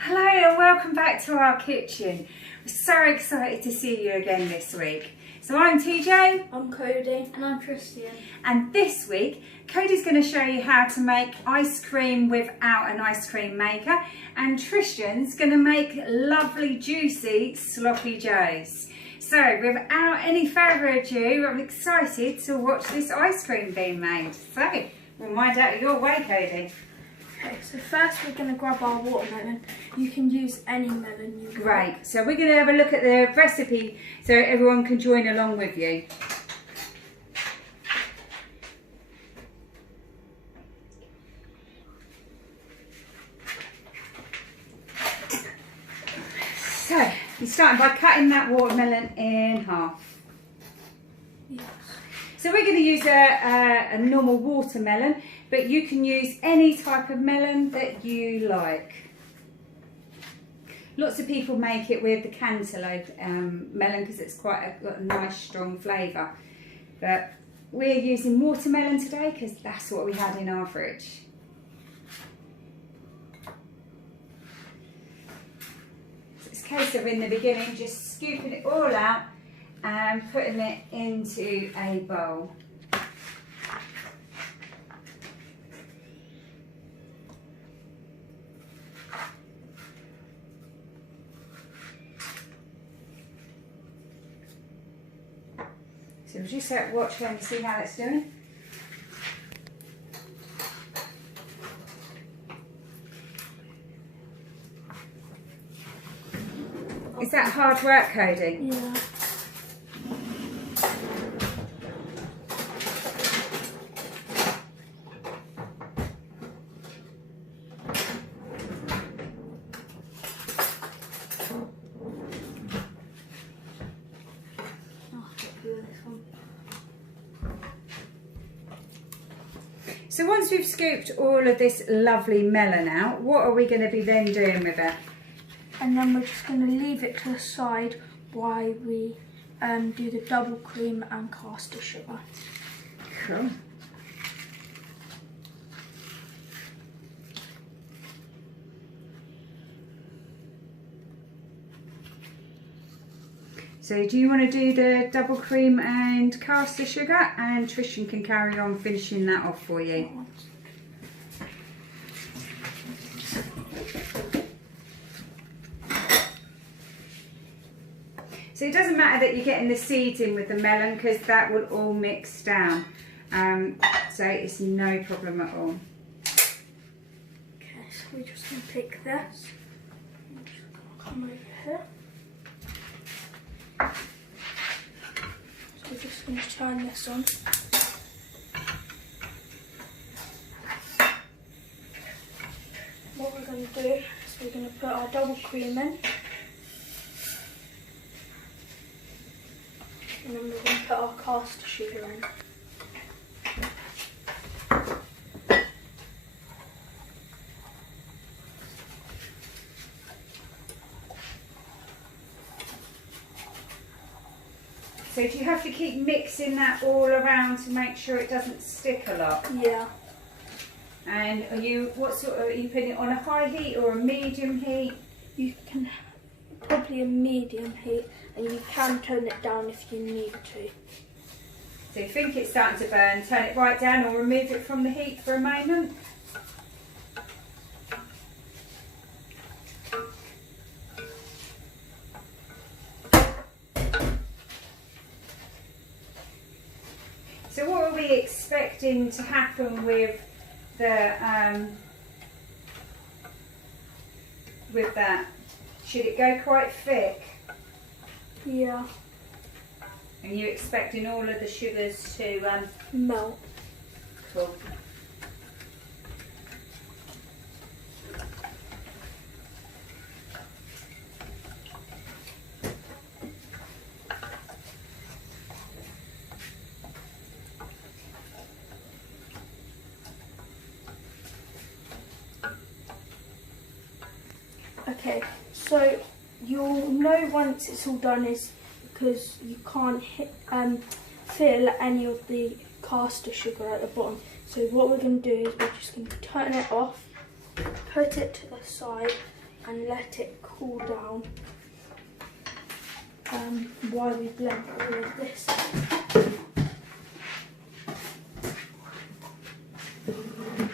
Hello and welcome back to our kitchen. We're so excited to see you again this week. So I'm TJ. I'm Cody. And I'm Christian. And this week, Cody's going to show you how to make ice cream without an ice cream maker. And Tristan's going to make lovely, juicy, sloppy joes. So without any further ado, I'm excited to watch this ice cream being made. So, we'll wind out your way, Cody. Okay, so first we're going to grab our watermelon. You can use any melon you want. Great, so we're going to have a look at the recipe so everyone can join along with you. So, you're starting by cutting that watermelon in half. Yes. So we're going to use a normal watermelon, but you can use any type of melon that you like. Lots of people make it with the cantaloupe melon because it's got a nice strong flavour. But we're using watermelon today because that's what we had in our fridge. So it's a case of in the beginning just scooping it all out and putting it into a bowl. So we'll just watch her and see how it's doing. Is that hard work, Cody? Yeah. So once we've scooped all of this lovely melon out, what are we going to be then doing with it? And then we're just going to leave it to the side while we do the double cream and caster sugar. Cool. So do you want to do the double cream and caster sugar, and Tristan can carry on finishing that off for you? So it doesn't matter that you're getting the seeds in with the melon because that will all mix down. So it's no problem at all. Okay, so we're just going to take this. I'm just going to come over here. So we're just going to turn this on. What we're going to do is we're going to put our double cream in. And then we're going to put our caster sugar in. So do you have to keep mixing that all around to make sure it doesn't stick a lot? Yeah. And are you putting it on a high heat or a medium heat? You can probably a medium heat, and you can turn it down if you need to. So you think it's starting to burn, turn it right down or remove it from the heat for a moment. So what are we expecting to happen with the with that? Should it go quite thick? Yeah. And you're expecting all of the sugars to Melt. Cool. Okay, so you'll know once it's all done is because you can't feel any of the caster sugar at the bottom. So what we're going to do is we're just going to turn it off, put it to the side, and let it cool down while we blend all of this.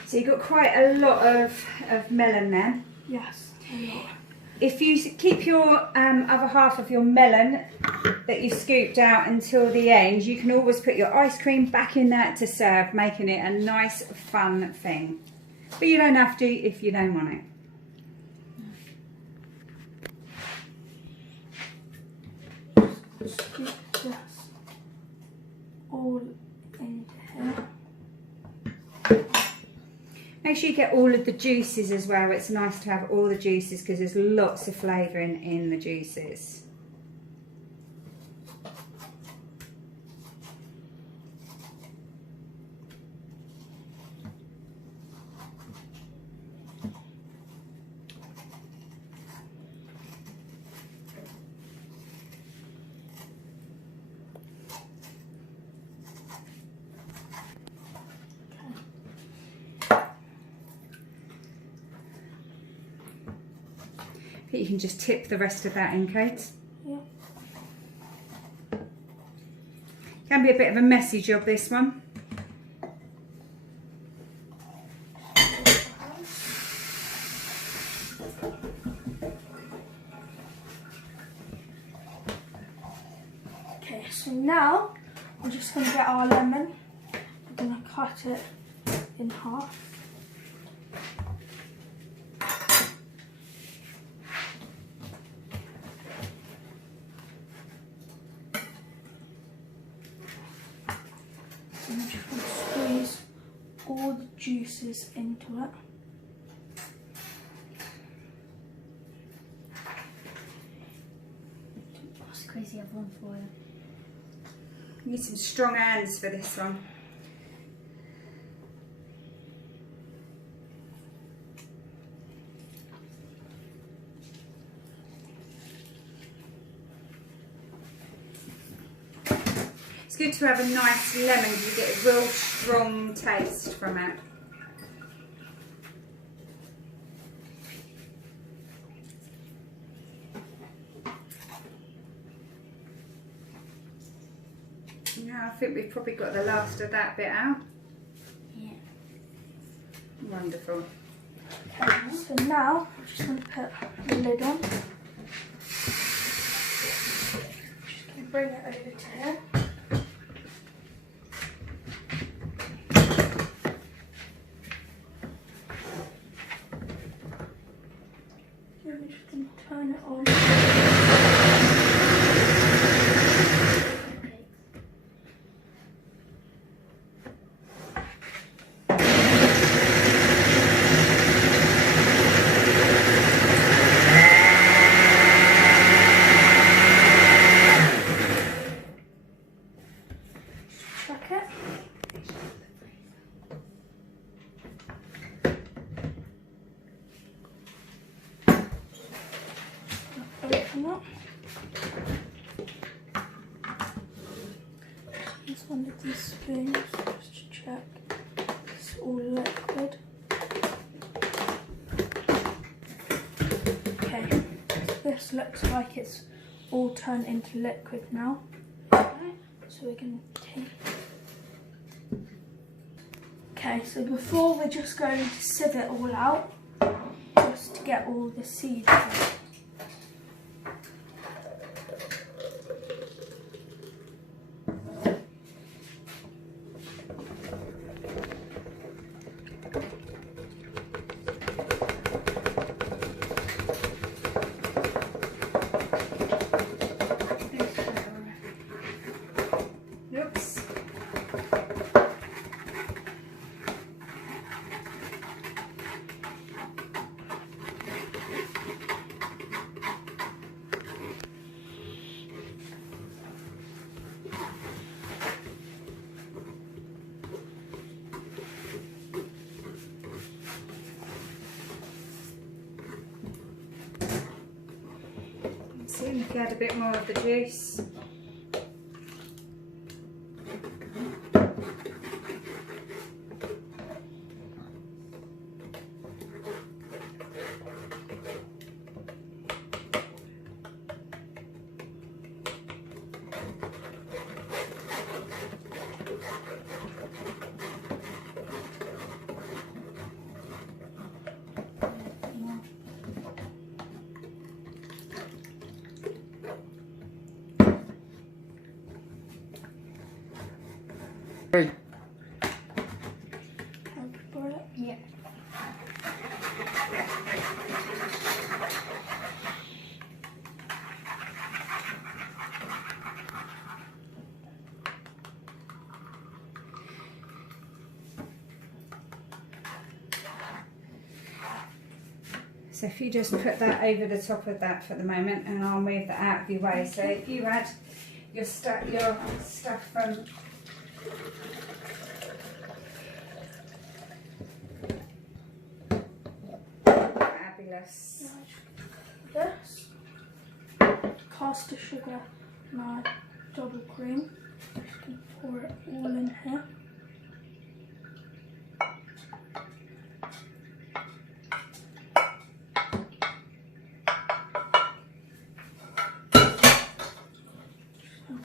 So you've got quite a lot of melon there. Yes, a lot. If you keep your other half of your melon that you scooped out until the end, you can always put your ice cream back in that to serve, making it a nice fun thing. But you don't have to if you don't want it. Scoop this all into here. Make sure you get all of the juices as well. It's nice to have all the juices because there's lots of flavour in the juices. You can just tip the rest of that in, Kate. Yeah. Can be a bit of a messy job, this one. Okay, so now we're just going to get our lemon. We're going to cut it in half. And I'm just going to squeeze all the juices into it. I'll squeeze the other one for you. You need some strong hands for this one. It's good to have a nice lemon because you get a real strong taste from it. Yeah, I think we've probably got the last of that bit out. Yeah. Wonderful. Okay, so now I'm just going to put the lid on. Just going to bring it over to here. I'm just going to turn it on. Check it. Open up. Use one of these spoons just to check it's all liquid. Okay, so this looks like it's all turned into liquid now. So we're going to take. Okay, so before we're just going to sieve it all out, just to get all the seeds out. Oops. See, you can add a bit more of the juice. So if you just put that over the top of that for the moment, and I'll move that out of your way. So if you add your stuff from fabulous. This caster sugar, my double cream. Just gonna pour it all in here.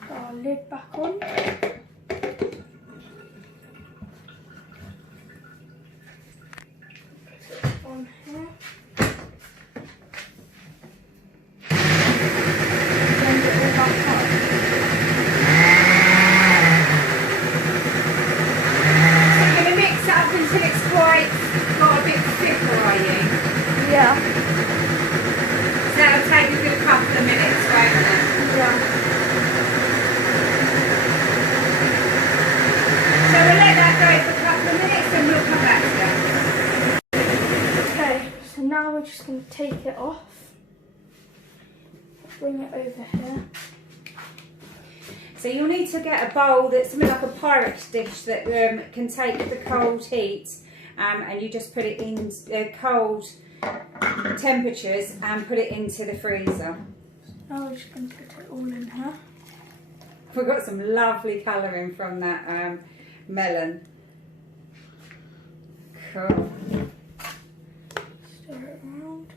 Put our lid back on. Put it on here. Blend it all back up. So you're going to mix it up until it's quite got a bit thicker, are you? Yeah. So that'll take a good couple of minutes, won't it? Yeah. So we'll let that go for a couple of minutes and we'll come back to that. Okay, so now we're just going to take it off. Bring it over here. So you'll need to get a bowl that's something like a Pyrex dish that can take the cold heat, and you just put it in cold temperatures and put it into the freezer. Now we're just going to put it all in here. We've got some lovely colouring from that melon. Cool. Stir it around.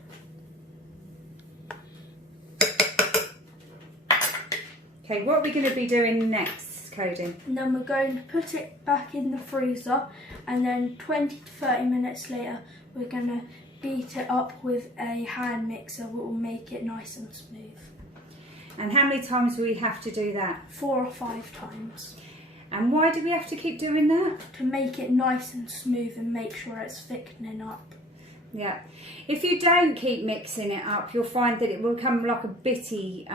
Okay, what are we going to be doing next, Cody? And then we're going to put it back in the freezer, and then 20 to 30 minutes later we're going to beat it up with a hand mixer, which will make it nice and smooth. And how many times will we have to do that? 4 or 5 times. And why do we have to keep doing that? To make it nice and smooth and make sure it's thickening up. Yeah. If you don't keep mixing it up, you'll find that it will come like a bitty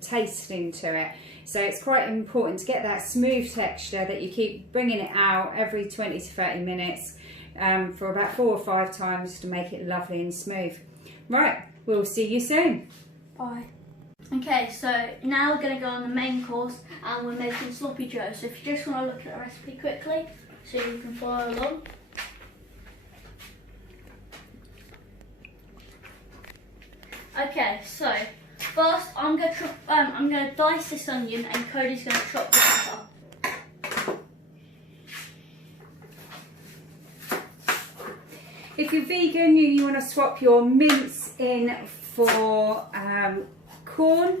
tasting to it. So it's quite important to get that smooth texture, that you keep bringing it out every 20 to 30 minutes for about 4 or 5 times to make it lovely and smooth. Right, we'll see you soon. Bye. Okay, so now we're going to go on the main course and we're making sloppy joe. So if you just want to look at the recipe quickly so you can follow along. Okay, so first I'm going to dice this onion and Cody's going to chop the pepper. If you're vegan, you want to swap your mince in for corn.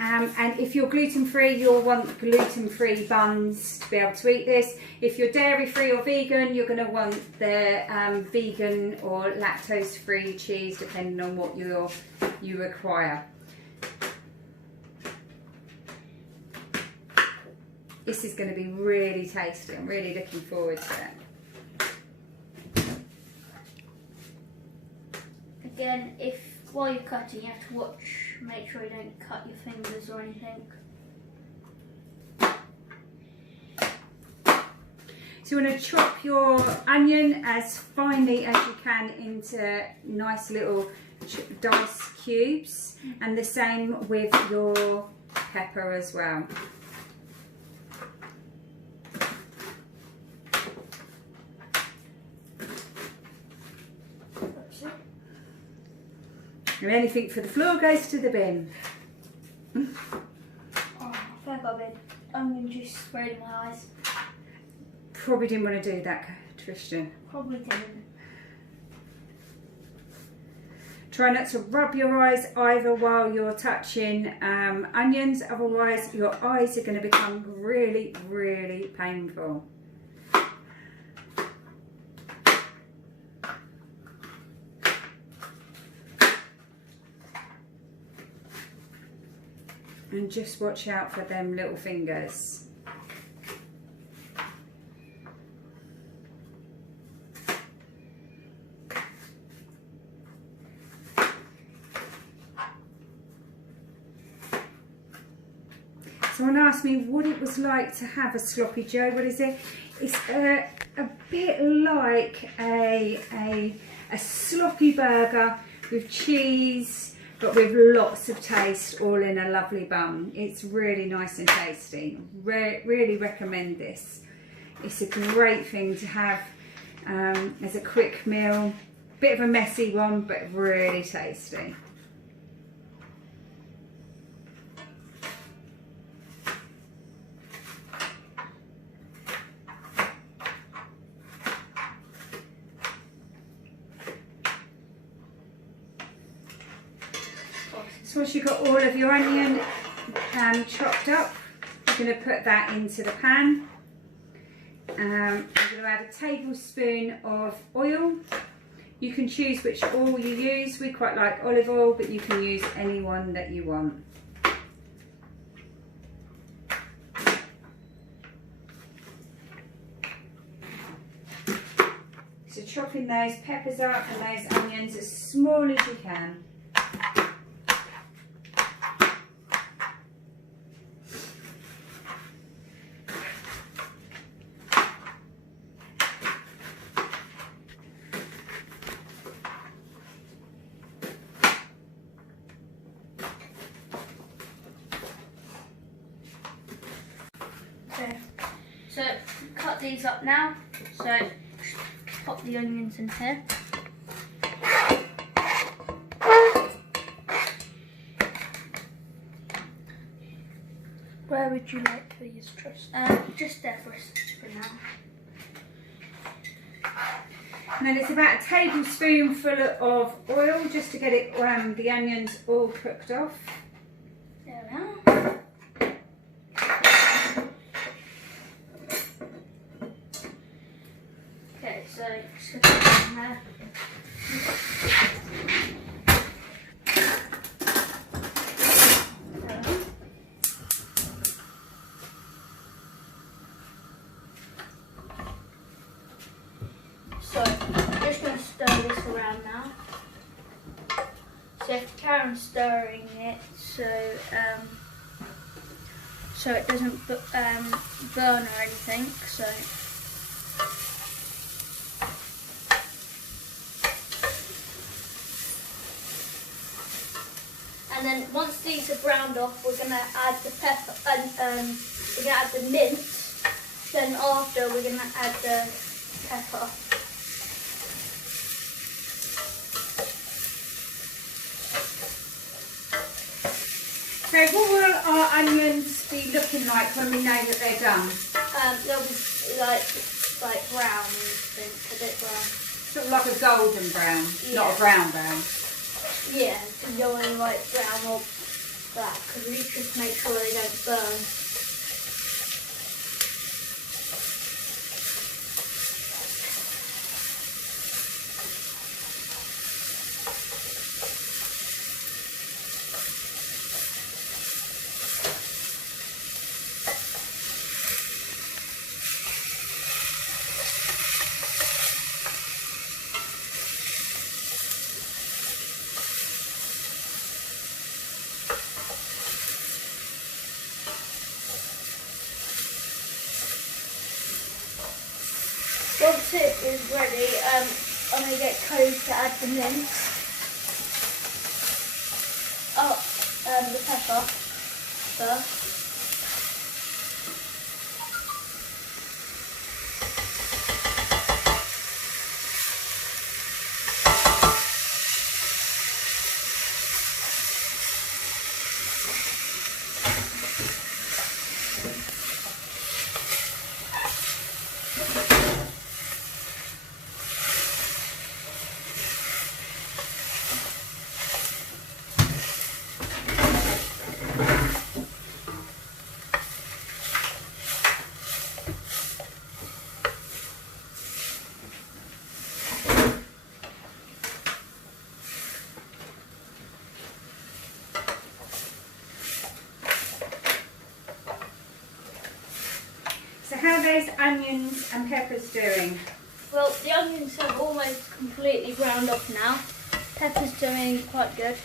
And if you're gluten-free, you'll want gluten-free buns to be able to eat this. If you're dairy-free or vegan, you're going to want the vegan or lactose-free cheese, depending on what you require. This is going to be really tasty. I'm really looking forward to it. Again, while you're cutting, you have to watch, make sure you don't cut your fingers or anything. So you want to chop your onion as finely as you can into nice little dice cubes, and the same with your pepper as well. And anything for the floor goes to the bin. Oh, I think I've been onion juice sprayed in my eyes. Probably didn't want to do that, Tristan. Probably didn't. Try not to rub your eyes either while you're touching onions, otherwise your eyes are going to become really, really painful. And just watch out for them little fingers. Someone asked me what it was like to have a sloppy joe. What is it? It's a bit like a a sloppy burger with cheese, but with lots of taste, all in a lovely bun. It's really nice and tasty. Really recommend this. It's a great thing to have as a quick meal. Bit of a messy one, but really tasty. So once you've got all of your onion chopped up, you're going to put that into the pan. I'm going to add a tablespoon of oil. You can choose which oil you use. We quite like olive oil, but you can use any one that you want. So chopping those peppers up and those onions as small as you can. Okay, so cut these up now. So pop the onions in here. Where would you like these, Tristan? Just there for now. And then it's about a tablespoonful of oil just to get it the onions all cooked off. There we are. Okay, so just put it in there. So I'm just going to stir this around now. So you have to carry on stirring it so it doesn't burn or anything. So and then once these are browned off, we're going to add the pepper and we're going to add the mint. Then after we're going to add the pepper. So what will our onions be looking like when we know that they're done? They'll be like brown, I think, a bit brown. Sort of like a golden brown, Yeah. not a brown brown. Yeah, it can go in like brown or black, because we just make sure they don't burn. Once it is ready, I'm going to get Cody to add the mint. The pepper first. So how are those onions and peppers doing? Well, the onions have almost completely browned off now. Pepper's doing quite good.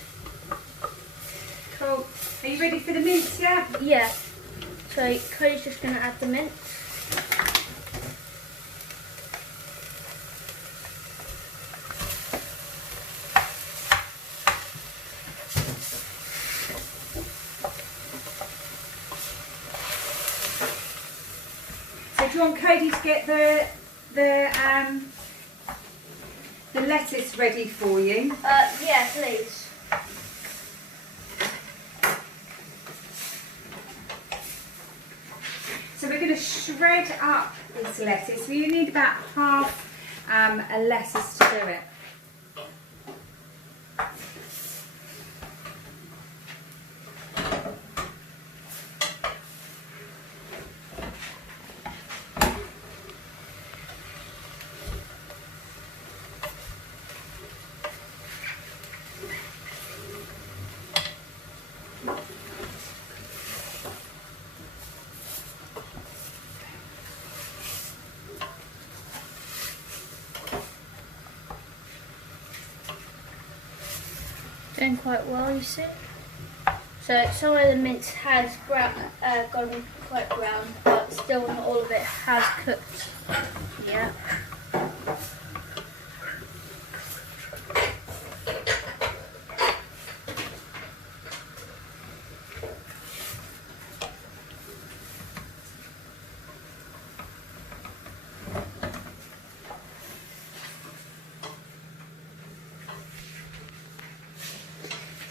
Cool. Are you ready for the mince yet? Yeah. So Cody's just going to add the mint. do you want Cody to get the lettuce ready for you? Yeah, please. So we're going to shred up this lettuce. You need about half a lettuce to do it. Doing quite well, you see. So some of the mince has gone quite brown, but still not all of it has cooked yet.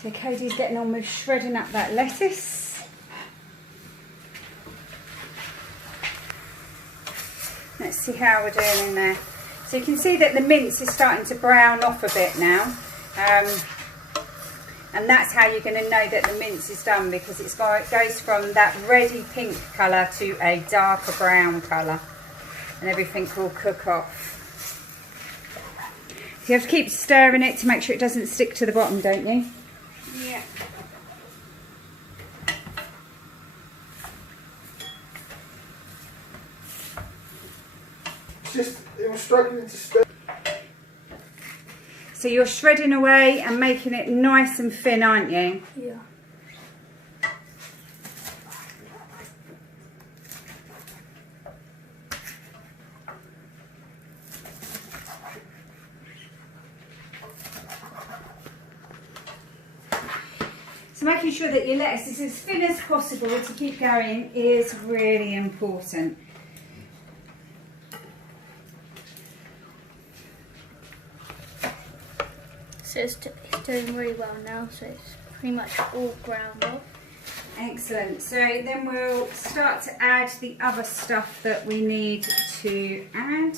So Cody's getting on with shredding up that lettuce. Let's see how we're doing in there. So you can see that the mince is starting to brown off a bit now. And that's how you're going to know that the mince is done, because it goes from that reddy pink colour to a darker brown colour. And everything will cook off. So you have to keep stirring it to make sure it doesn't stick to the bottom, don't you? Yeah. It was struggling to stir. So you're shredding away and making it nice and thin, aren't you? Yeah. So making sure that your lettuce is as thin as possible to keep going is really important. So it's doing really well now, so it's pretty much all ground off. Excellent. So then we'll start to add the other stuff that we need to add.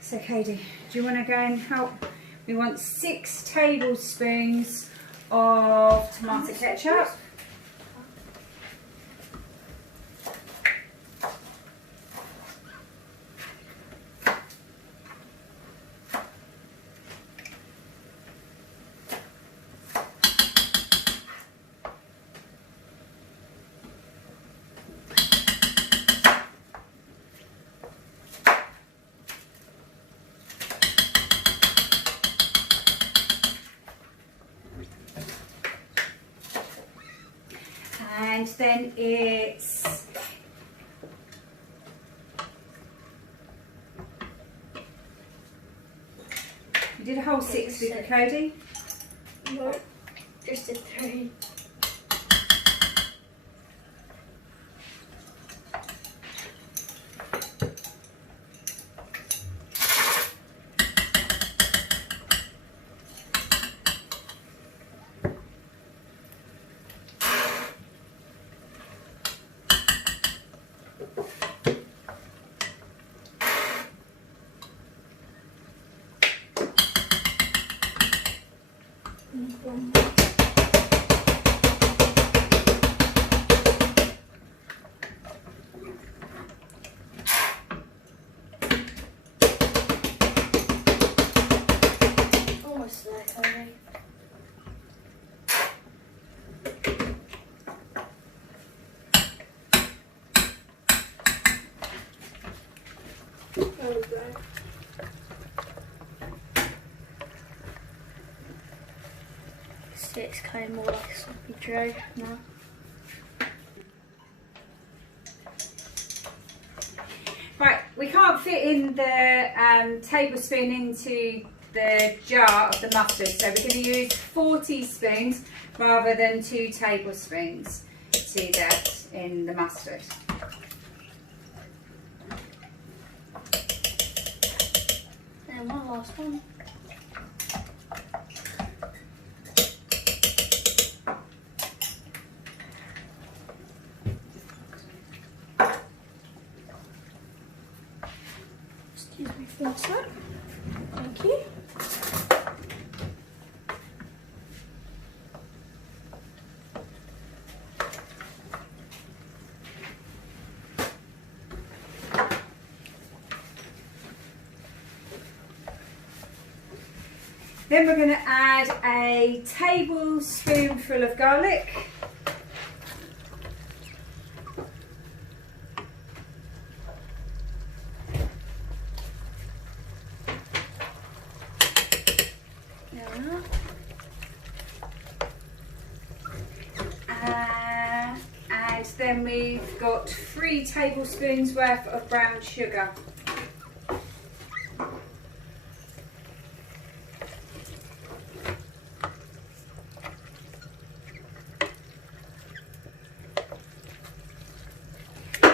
So Katie, do you want to go and help? We want 6 tablespoons of tomato ketchup. And then it's you did a whole 6, did you, Cody? No, just a 3. Almost there, Tony. There we go. See, it's kind of more like sloppy Joe now. Right, we can't fit in the tablespoon into the jar of the mustard, so we're going to use 4 teaspoons rather than 2 tablespoons to that in the mustard. And one last one. Excuse me for a sec. Thank you. Then we're going to add a tablespoonful of garlic. And then we've got 3 tablespoons worth of brown sugar.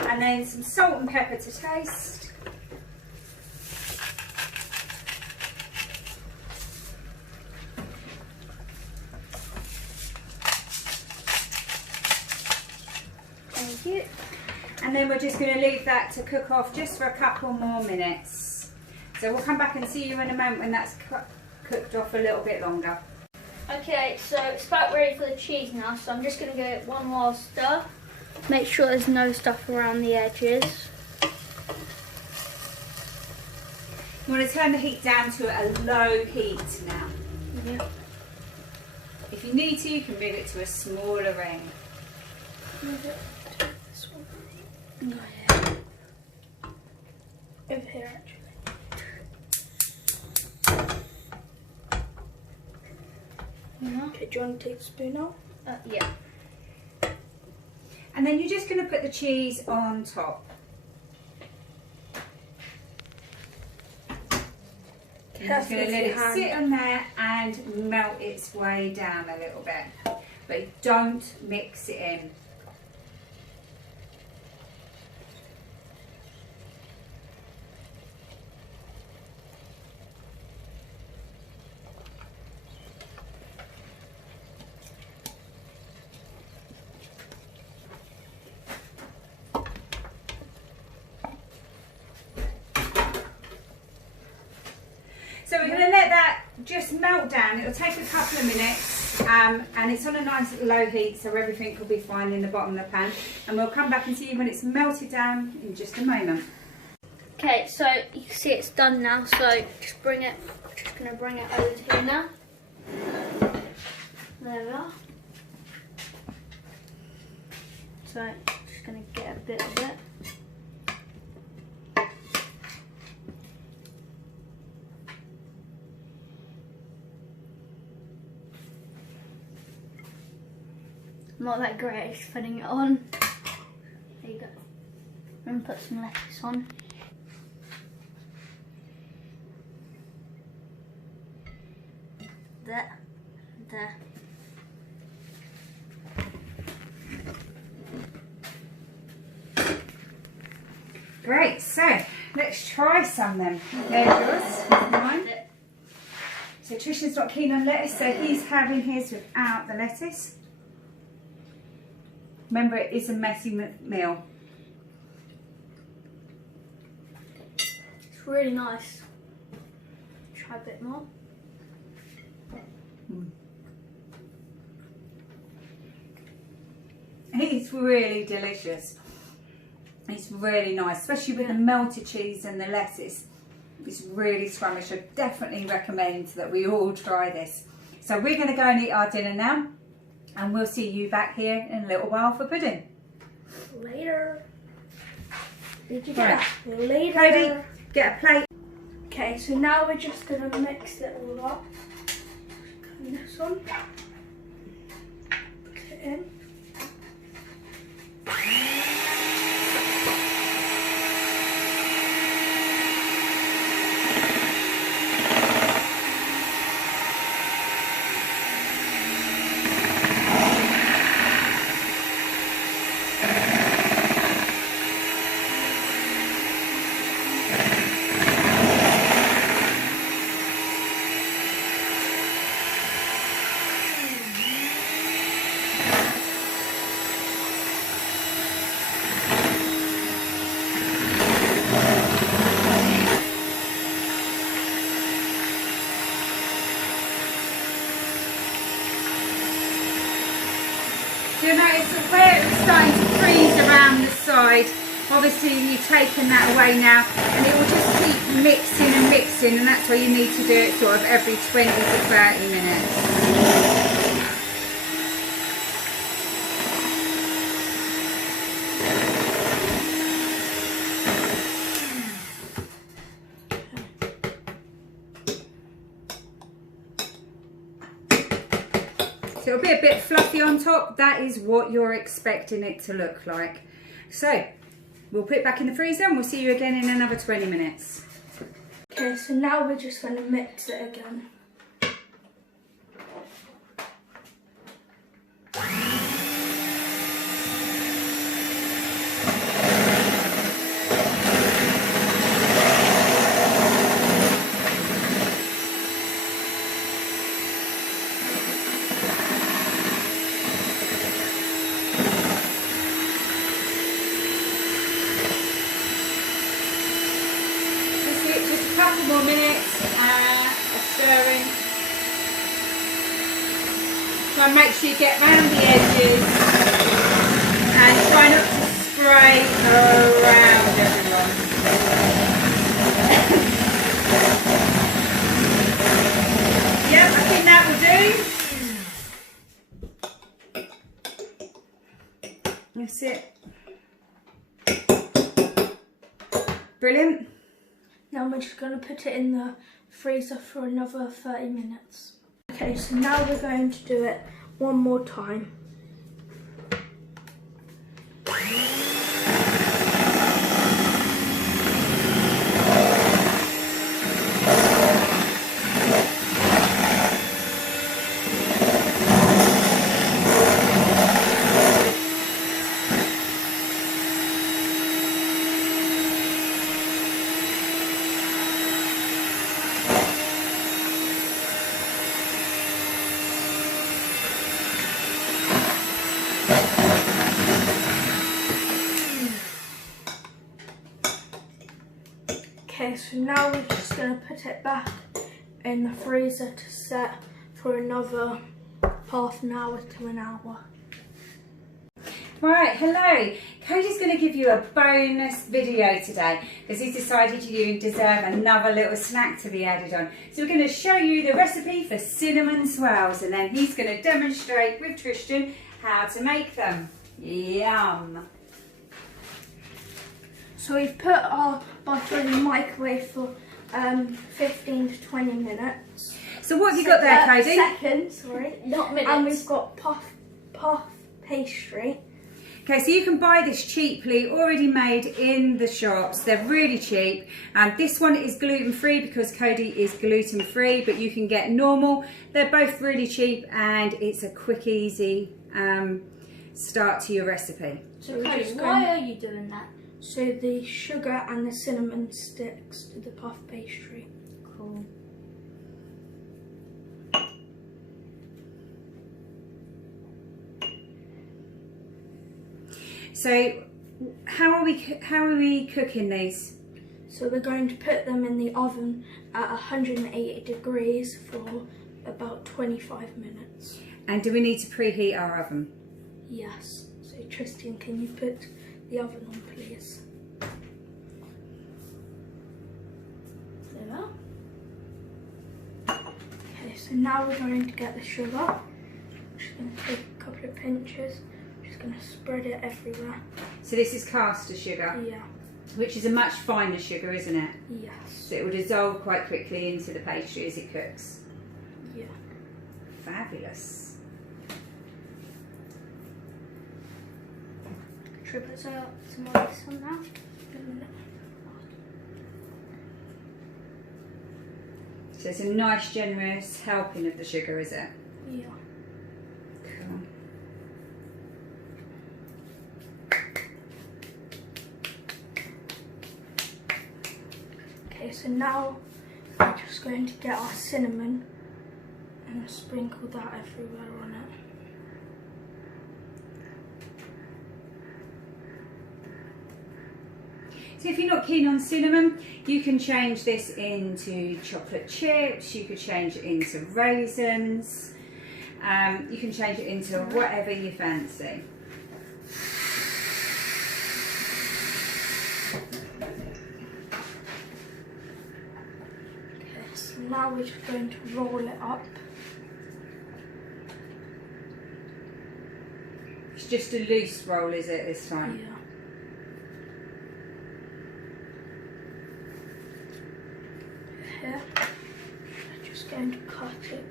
And then some salt and pepper to taste. Thank you. And then we're just going to leave that to cook off just for a couple more minutes. So we'll come back and see you in a moment when that's cooked off a little bit longer. Okay, so it's about ready for the cheese now, so I'm just going to give it one more stir. Make sure there's no stuff around the edges. You want to turn the heat down to a low heat now. Yeah. If you need to, you can move it to a smaller ring. Move it to this one. No, yeah. Over here, actually. Yeah. Okay, do you want to take the spoon out? Yeah. And then you're just going to put the cheese on top. You're just going to let it sit on there and melt its way down a little bit. But don't mix it in. So we're going to let that just melt down. It'll take a couple of minutes and it's on a nice low heat so everything will be fine in the bottom of the pan. And we'll come back and see you when it's melted down in just a moment. Okay, so you can see it's done now, so just going to bring it over to here now. There we are. So just going to get a bit of it. Not that great at putting it on. There you go. I'm going to put some lettuce on. There. There. Great, so let's try some then. There it goes, mine. So Trishan's not keen on lettuce, so he's having his without the lettuce. Remember, it is a messy meal. It's really nice. Try a bit more. It's really delicious. It's really nice, especially with the melted cheese and the lettuce. It's really scrumptious. I definitely recommend that we all try this. So we're going to go and eat our dinner now, and we'll see you back here in a little while for pudding. Later. Did you Right. get it? Later. Cody, get a plate. Okay, so now we're just going to mix it all up. Cut this one. Put it in. So you'll notice that where it was starting to freeze around the side, obviously you've taken that away now, and it will just keep mixing and mixing, and that's why you need to do it sort of every 20 to 30 minutes. So it'll be a bit fluffy on top. That is what you're expecting it to look like. So we'll put it back in the freezer and we'll see you again in another 20 minutes. Okay, so now we're just going to mix it again. Couple more minutes of stirring. Try and make sure you get round the edges and try not to spray around everyone. Yep, I think that will do. That's it. Brilliant. Now we're just going to put it in the freezer for another 30 minutes. Okay, so now we're going to do it one more time. Okay, so now we're just going to put it back in the freezer to set for another half an hour to an hour. Right, hello. Cody's going to give you a bonus video today because he's decided you deserve another little snack to be added on. So we're going to show you the recipe for cinnamon swirls, and then he's going to demonstrate with Tristan how to make them. Yum! So we've put our butter in the microwave for 15 to 20 minutes. So what have you got there, Cody? Seconds, sorry. Not minutes. And we've got puff pastry. Okay, so you can buy this cheaply, already made in the shops. They're really cheap. And this one is gluten-free because Cody is gluten-free, but you can get normal. They're both really cheap and it's a quick, easy start to your recipe. So Cody, why are you doing that? So the sugar and the cinnamon sticks to the puff pastry. Cool. So how are we cooking these? So we're going to put them in the oven at 180 degrees for about 25 minutes. And do we need to preheat our oven? Yes. So Tristan, can you put the oven on, please? There. Okay, so now we're going to get the sugar. I'm just going to take a couple of pinches. I'm just going to spread it everywhere. So this is caster sugar, Yeah. which is a much finer sugar, isn't it? Yes. So it will dissolve quite quickly into the pastry as it cooks. Yeah. Fabulous. Triple some ice on that. So it's a nice generous helping of the sugar, is it? Yeah. Cool. Okay, so now we're just going to get our cinnamon and sprinkle that everywhere on it. So if you're not keen on cinnamon, you can change this into chocolate chips, you could change it into raisins. You can change it into whatever you fancy. Okay, so now we're just going to roll it up. It's just a loose roll, is it, this time? Yeah. Here, I'm just going to cut it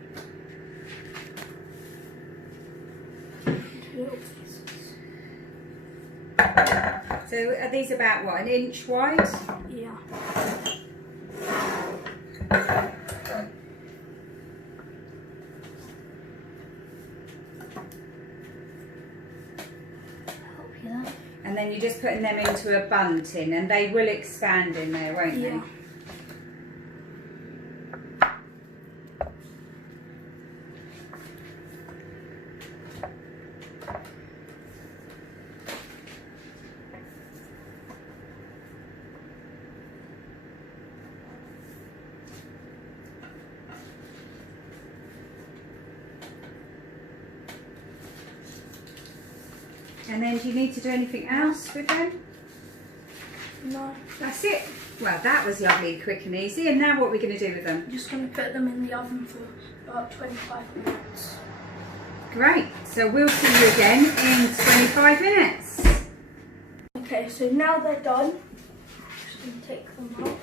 into little pieces. So are these about what, an inch wide? Yeah. And then you're just putting them into a bun tin, and they will expand in there, won't they? Yeah. And then do you need to do anything else with them? No. That's it. Well, that was lovely, quick and easy. And now what are we going to do with them? I'm just going to put them in the oven for about 25 minutes. Great. So we'll see you again in 25 minutes. Okay, so now they're done. I'm just going to take them out.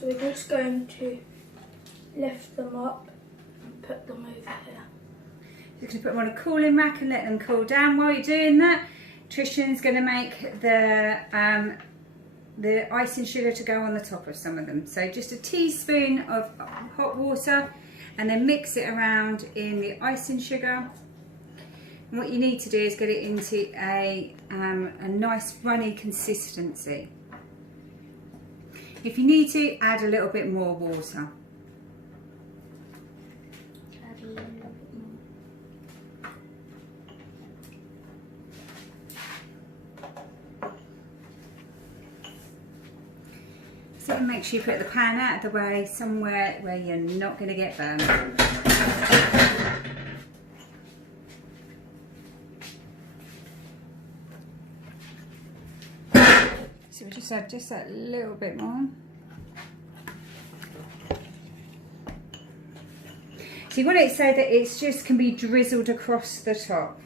So we're just going to lift them up and put them over here. You're going to put them on a cooling rack and let them cool down. While you're doing that, Tristan's going to make the icing sugar to go on the top of some of them. So just a teaspoon of hot water, and then mix it around in the icing sugar. And what you need to do is get it into a nice runny consistency. If you need to, add a little bit more water. Add a little bit more. So make sure you put the pan out of the way, somewhere where you're not going to get burned. So we just add just that little bit more. So you want it so that it's just can be drizzled across the top.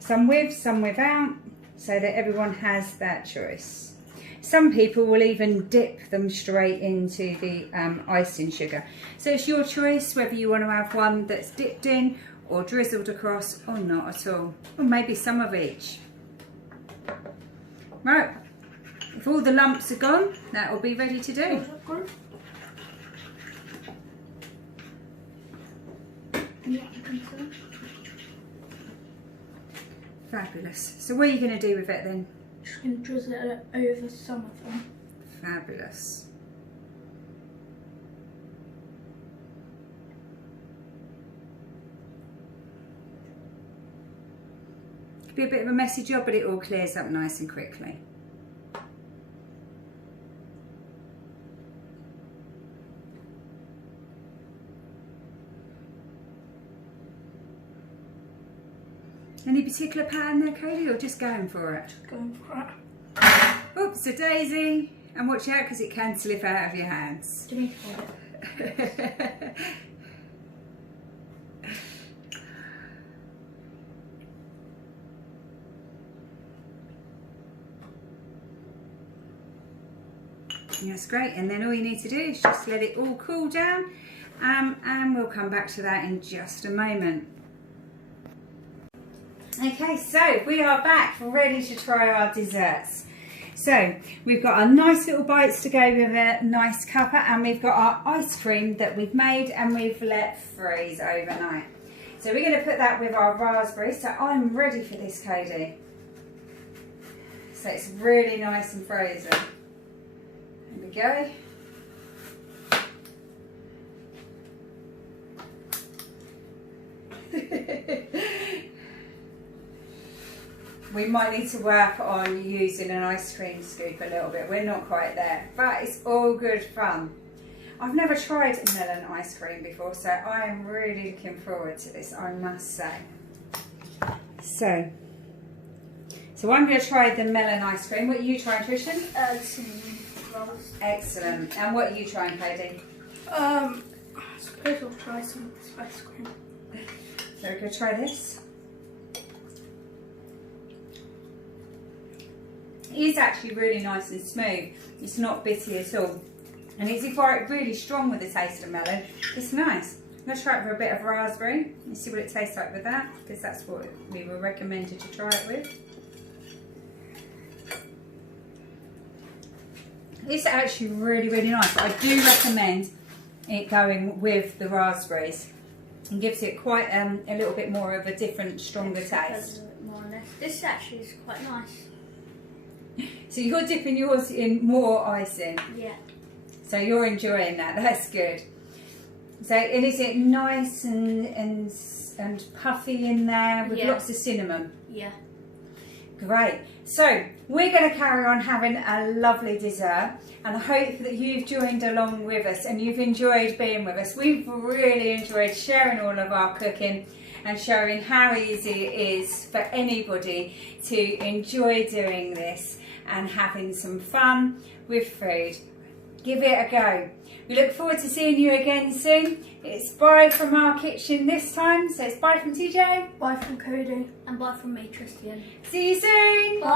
Some with, some without, so that everyone has that choice. Some people will even dip them straight into the icing sugar. So it's your choice whether you want to have one that's dipped in or drizzled across or not at all. Or maybe some of each. Right, if all the lumps are gone, that will be ready to do. Yeah, I think so. Fabulous. So what are you going to do with it then? Just going to drizzle it over some of them. Fabulous. Could be a bit of a messy job, but it all clears up nice and quickly. Any particular pattern there, Cody, or just going for it? Just going for it. Oops, a daisy. And watch out because it can slip out of your hands. Do you need to hold it? That's great, and then all you need to do is just let it all cool down, and we'll come back to that in just a moment. Okay, so we are back ready to try our desserts. So we've got our nice little bites to go with a nice cuppa, and we've got our ice cream that we've made and we've let freeze overnight. So we're going to put that with our raspberries. So I'm ready for this, Cody. So it's really nice and frozen. There we go. we might need to work on using an ice cream scoop a little bit. We're not quite there, but it's all good fun. I've never tried melon ice cream before, so I am really looking forward to this, I must say. So I'm going to try the melon ice cream. What are you trying, Trishan? Cinnamon rolls. Excellent. And what are you trying, Katie? I suppose I'll try some ice cream. So we're going to try this. It is actually really nice and smooth. It's not bitty at all. And it's quite really strong with the taste of melon. It's nice. Let's try it with a bit of raspberry. Let's see what it tastes like with that, because that's what we were recommended to try it with. It's actually really, really nice. But I do recommend it going with the raspberries. It gives it quite a little bit more of a different, stronger taste. More or less. This actually is quite nice. So you're dipping yours in more icing. Yeah. So you're enjoying that. That's good. So, and is it nice and puffy in there with lots of cinnamon? Yeah. Great. So we're going to carry on having a lovely dessert, and I hope that you've joined along with us and you've enjoyed being with us. We've really enjoyed sharing all of our cooking and showing how easy it is for anybody to enjoy doing this and having some fun with food. Give it a go. We look forward to seeing you again soon. It's bye from our kitchen this time. So it's bye from TJ. Bye from Cody. And bye from me, Tristan. See you soon. Bye.